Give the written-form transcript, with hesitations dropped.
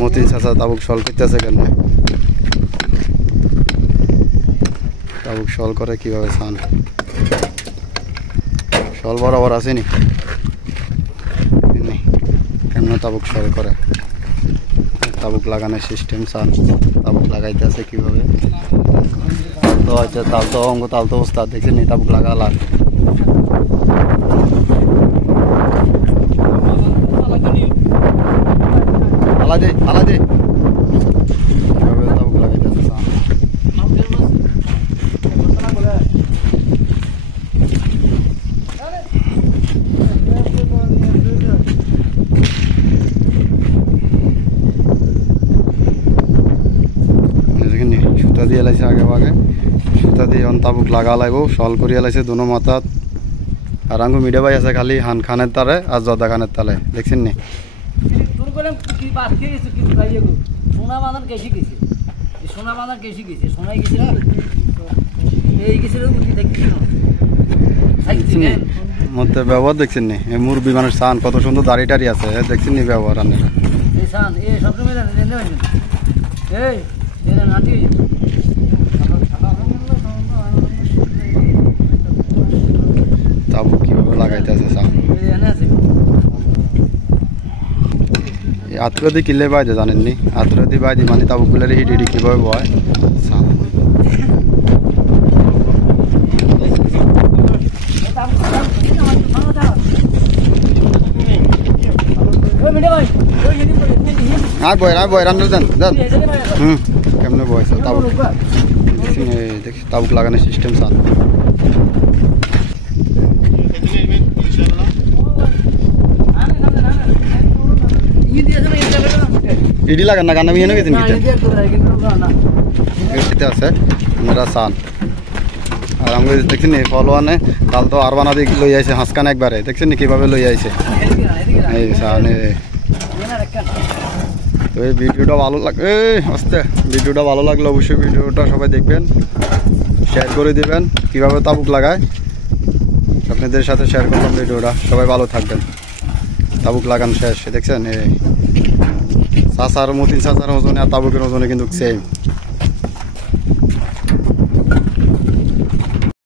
মতিন চাচা তাবুক শল করতেছে কেন? তাবুক শল করে কিভাবে চান? শল বরাবর আসেনি কেমন তাবুক শল করে? তাবুক লাগানোর সিস্টেম চান? তাবুক লাগাইতে আছে কিভাবে? তো আচ্ছা তাল তো অবস্থা দেখছেন নি তাবুক লাগালার আলাদে কিভাবে তাবুক লাগাইতে আছে চান? সুতা দিয়ে লাইছে আগে সুতা দিয়ে তাবুক লাগা লাগবো শল করিয়া লাইছে দুনো মাথাত। আর আঙ্গু মিডে ভাই আছে খালি হান খানের তারে আর জদা খানের তালে দেখছেন নি? মধ্যে ব্যবহার দেখছেন নি? মুর বিমানের সান কত সুন্দর দাড়ি টাড়ি আছে দেখছেন নি ব্যবহার? আপনারা তাবুক কিভাবে লাগাইতে আছে সান? আত্রদি কিনলে বাইদে জানেননি? আত্রদি বাইদি মানে তাবুক গুলো হিডি হিডি কিভাবে বয় সান? বয় রান্না দেন কেমনে বয়স তাবুক দেখছি তাবুক লাগানোর সিস্টেম চান? ইডি লাগান না গান গেছেন আছে আপনারা চান? আর আমি দেখছেন নি ফলোয়ানে তাল তো আর বানা দিয়ে লই আইছে হাঁসকান একবারে দেখছেন নি কিভাবে লই আইছে এই সানে। তো এই ভিডিওটা ভালো লাগে আস্তে ভিডিওটা ভালো লাগলে অবশ্যই ভিডিওটা সবাই দেখবেন, শেয়ার করে দিবেন কিভাবে তাবুক লাগায়। আপনাদের সাথে শেয়ার করলাম ভিডিওটা, সবাই ভালো থাকবেন। তাবুক লাগান শেষ দেখছেন এই চাচার মতিন চাচার ওজনে আর তাবুকের ওজনে কিন্তু সেম।